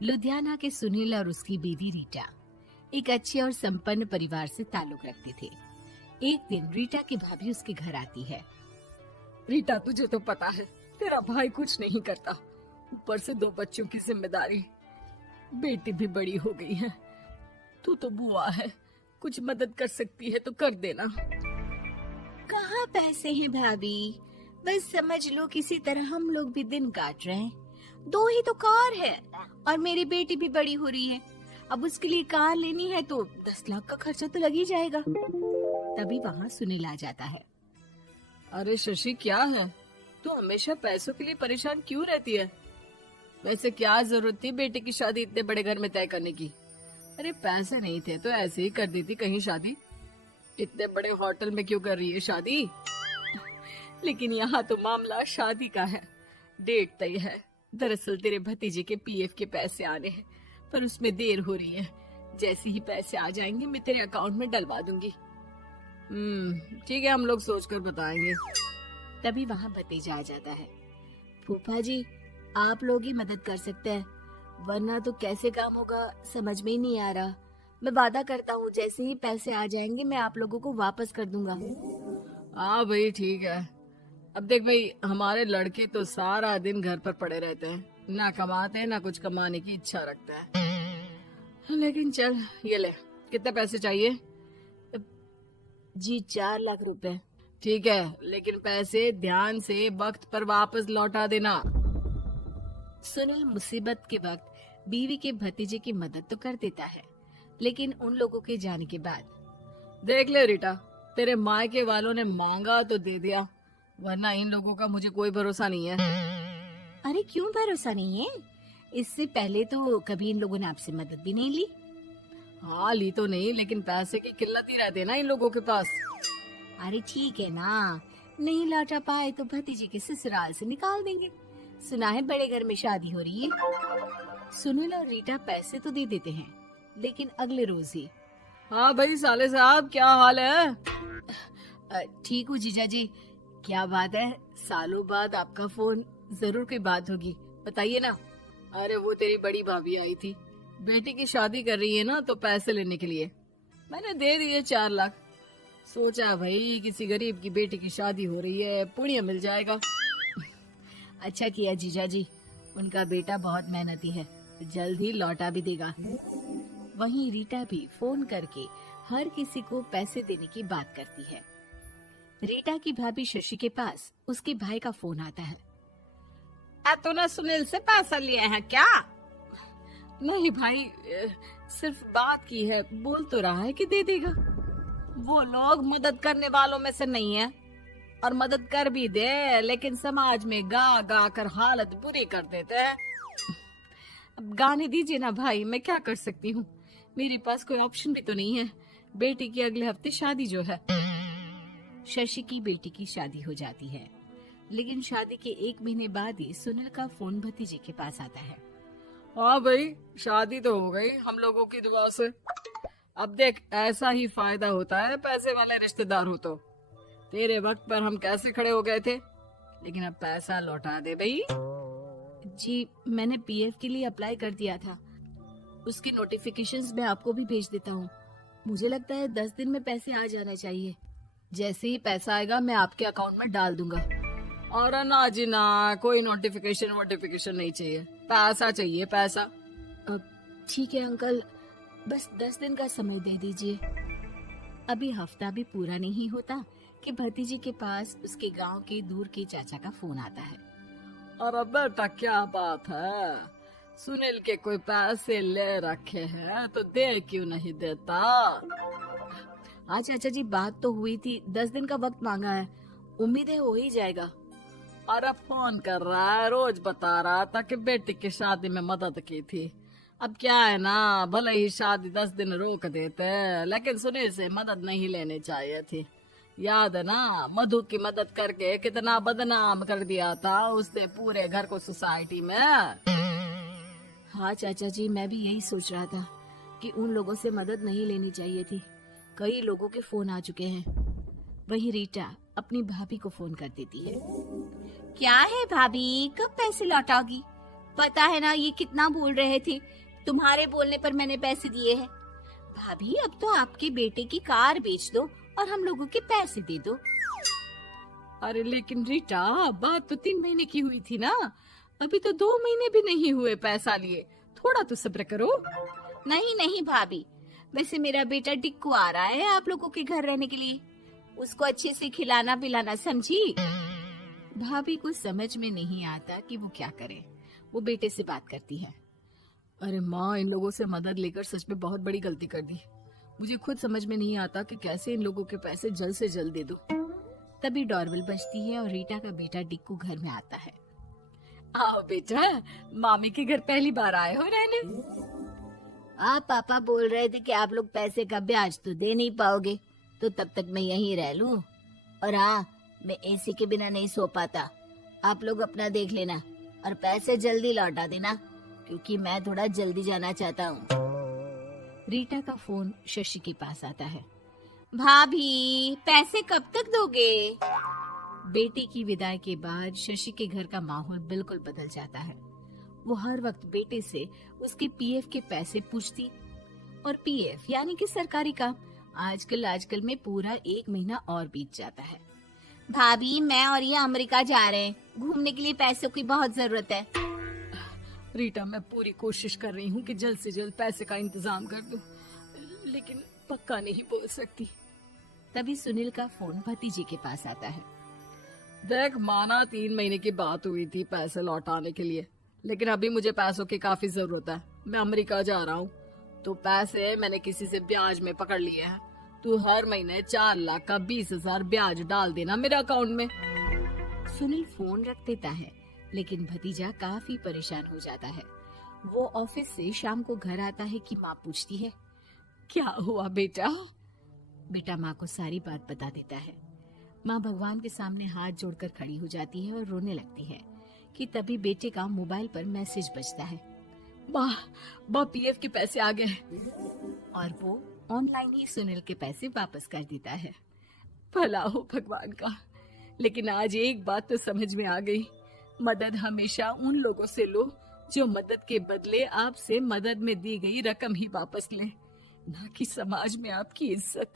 लुधियाना के सुनील और उसकी बीवी रीटा एक अच्छे और संपन्न परिवार से ताल्लुक रखते थे। एक दिन रीटा की भाभी उसके घर आती है। रीटा, तुझे तो पता है तेरा भाई कुछ नहीं करता, ऊपर से 2 बच्चों की जिम्मेदारी, बेटी भी बड़ी हो गई है। तू तो बुआ है, कुछ मदद कर सकती है तो कर देना। कहाँ पैसे हैं भाभी, बस समझ लो किसी तरह हम लोग भी दिन काट रहे हैं। 2 ही तो कार है और मेरी बेटी भी बड़ी हो रही है। अब उसके लिए कार लेनी है तो 10 लाख का खर्चा तो लग ही जाएगा। तभी वहाँ सुनील आ जाता है। अरे शशि, क्या है, तू हमेशा पैसों के लिए परेशान क्यों रहती है? वैसे क्या जरूरत थी बेटी की शादी इतने बड़े घर में तय करने की? अरे पैसे नहीं थे तो ऐसे ही कर देती कहीं शादी। इतने बड़े होटल में क्यों कर रही है शादी? लेकिन यहाँ तो मामला शादी का है, डेट तय है। दरअसल तेरे भतीजे के पीएफ के पैसे आने हैं, पर उसमें देर हो रही है। जैसे ही पैसे आ जाएंगे मैं तेरे अकाउंट में डलवा दूंगी। ठीक है, हम लोग सोचकर बताएंगे। तभी वहाँ भतीजा आ जाता है। फूफा जी, आप लोग ही मदद कर सकते हैं, वरना तो कैसे काम होगा समझ में ही नहीं आ रहा। मैं वादा करता हूँ जैसे ही पैसे आ जाएंगे मैं आप लोगों को वापस कर दूंगा। हाँ भाई, ठीक है। अब देख भाई, हमारे लड़के तो सारा दिन घर पर पड़े रहते हैं, ना कमाते हैं ना कुछ कमाने की इच्छा रखता है। लेकिन चल, ये ले, कितने पैसे चाहिए? जी 4 लाख रुपए। ठीक है, लेकिन पैसे ध्यान से वक्त पर वापस लौटा देना। सुनील मुसीबत के वक्त बीवी के भतीजे की मदद तो कर देता है, लेकिन उन लोगों के जाने के बाद देख ले रीटा, तेरे मायके वालों ने मांगा तो दे दिया, वरना इन लोगों का मुझे कोई भरोसा नहीं है। अरे क्यों भरोसा नहीं है? इससे पहले तो कभी इन लोगों ने आपसे मदद भी नहीं ली। हाँ, ली तो नहीं, लेकिन पैसे की किल्लत ही रहती है ना इन लोगों के पास। अरे ठीक है ना, नहीं लौटा पाए तो भतीजे के ससुराल से निकाल देंगे। सुना है बड़े घर में शादी हो रही है। सुनील और रीटा पैसे तो दे देते हैं, लेकिन अगले रोज ही। हाँ भाई साले साहब, क्या हाल है? ठीक हूँ जीजा जी। क्या बात है, सालों बाद आपका फोन, जरूर कोई बात होगी, बताइए ना। अरे वो तेरी बड़ी भाभी आई थी, बेटी की शादी कर रही है ना, तो पैसे लेने के लिए मैंने दे दिए 4 लाख। सोचा भाई किसी गरीब की बेटी की शादी हो रही है, पुण्य मिल जाएगा। अच्छा किया जीजा जी, उनका बेटा बहुत मेहनती है, जल्द ही लौटा भी देगा। वहीं रीटा भी फोन करके हर किसी को पैसे देने की बात करती है। रीटा की भाभी शशि के पास उसके भाई का फोन आता है। तूने सुनील से पैसा लिए हैं क्या? नहीं भाई, सिर्फ बात की है, बोल तो रहा है कि दे देगा। वो लोग मदद करने वालों में से नहीं है, और मदद कर भी दे लेकिन समाज में गा गा कर हालत बुरी कर देते हैं। अब गाने दीजिए ना भाई, मैं क्या कर सकती हूँ, मेरे पास कोई ऑप्शन भी तो नहीं है। बेटी की अगले हफ्ते शादी जो है। शशि की बेटी की शादी हो जाती है, लेकिन शादी के 1 महीने बाद ही सुनील का फोन भतीजे के पास आता है। हाँ भाई, शादी तो हो गई हम लोगों की दुआ से। अब देख, ऐसा ही फायदा होता है पैसे वाले रिश्तेदार हो तो। तेरे वक्त पर हम कैसे खड़े हो गए थे, लेकिन अब पैसा लौटा दे भाई। जी, मैंने पीएफ के लिए अप्लाई कर दिया था, उसकी नोटिफिकेशंस मैं आपको भी भेज देता हूँ। मुझे लगता है 10 दिन में पैसे आ जाना चाहिए। जैसे ही पैसा आएगा मैं आपके अकाउंट में डाल दूंगा। और ना जी ना, कोई नोटिफिकेशन नहीं चाहिए, पैसा चाहिए, पैसा। ठीक है अंकल, बस 10 दिन का समय दे दीजिए। अभी हफ्ता भी पूरा नहीं होता कि भतीजे के पास उसके गांव के दूर के चाचा का फोन आता है। अरे बेटा, क्या बात है, सुनील के कोई पैसे ले रखे हैं तो दे क्यों नहीं देता? हाँ चाचा जी, बात तो हुई थी, 10 दिन का वक्त मांगा है, उम्मीद है हो ही जाएगा। अरे फोन कर रहा है, रोज बता रहा था कि बेटी की शादी में मदद की थी। अब क्या है ना, भले ही शादी 10 दिन रोक देते, लेकिन सुनील से मदद नहीं लेनी चाहिए थी। याद है ना, मधु की मदद करके कितना बदनाम कर दिया था उसने पूरे घर को सोसाइटी में। हाँ चाचा जी, मैं भी यही सोच रहा था कि उन लोगों से मदद नहीं लेनी चाहिए थी। कई लोगों के फोन आ चुके हैं। वहीं रीटा अपनी भाभी को फोन कर देती है। क्या है भाभी, कब पैसे लौटाओगी? पता है ना ये कितना बोल रहे थे, तुम्हारे बोलने पर मैंने पैसे दिए हैं। भाभी अब तो आपके बेटे की कार बेच दो और हम लोगों के पैसे दे दो। अरे लेकिन रीटा, बात तो 3 महीने की हुई थी ना, अभी तो 2 महीने भी नहीं हुए पैसा लिए, थोड़ा तो सब्र करो। नहीं नहीं भाभी, वैसे मेरा बेटा टिक्कू आ रहा है आप लोगों के घर रहने के लिए, उसको अच्छे से खिलाना पिलाना, समझी? भाभी को समझ में नहीं आता कि वो क्या करे। वो बेटे से बात करती है। अरे माँ, इन लोगों से मदद लेकर सच में बहुत बड़ी गलती कर दी। मुझे खुद समझ में नहीं आता कि कैसे इन लोगों के पैसे जल्द से जल्द दे दूं। तभी डोरबेल बजती है और रीटा का बेटा टिक्कू घर में आता है। आओ बेटा, मामी के घर पहली बार आए हो रहने? आप पापा बोल रहे थे कि आप लोग पैसे का ब्याज तो दे नहीं पाओगे, तो तब तक मैं यहीं रह लूं। और हाँ, मैं एसी के बिना नहीं सो पाता। आप लोग अपना देख लेना और पैसे जल्दी लौटा देना, क्योंकि मैं थोड़ा जल्दी जाना चाहता हूँ। रीटा का फोन शशि के पास आता है। भाभी, पैसे कब तक दोगे? बेटे की विदाई के बाद शशि के घर का माहौल बिल्कुल बदल जाता है। वो हर वक्त बेटे से उसके पीएफ के पैसे पूछती, और पीएफ यानी कि सरकारी काम। आजकल में पूरा 1 महीना और बीत जाता है। भाभी, मैं और ये अमेरिका जा रहे हैं, घूमने के लिए पैसों की बहुत जरूरत है। रीटा, मैं पूरी कोशिश कर रही हूँ कि जल्द से जल्द पैसे का इंतजाम कर दूं, लेकिन पक्का नहीं बोल सकती। तभी सुनील का फोन भतीजे के पास आता है। देख माना 3 महीने की बात हुई थी पैसे लौटाने के लिए, लेकिन अभी मुझे पैसों की काफी जरूरत है। मैं अमेरिका जा रहा हूँ, तो पैसे मैंने किसी से ब्याज में पकड़ लिए हैं। तू हर महीने 4 लाख का 20,000 ब्याज डाल देना मेरे अकाउंट में। सुनील फोन रख देता है, लेकिन भतीजा काफी परेशान हो जाता है। वो ऑफिस से शाम को घर आता है कि माँ पूछती है, क्या हुआ बेटा? बेटा माँ को सारी बात बता देता है। माँ भगवान के सामने हाथ जोड़कर खड़ी हो जाती है और रोने लगती है कि तभी बेटे का मोबाइल पर मैसेज बजता है। माँ, पीएफ के पैसे आ गए। और वो ऑनलाइन ही सुनील के पैसे वापस कर देता है। भला हो भगवान का। लेकिन आज एक बात तो समझ में आ गई, मदद हमेशा उन लोगों से लो जो मदद के बदले आपसे मदद में दी गई रकम ही वापस लें, ना कि समाज में आपकी इज्जत।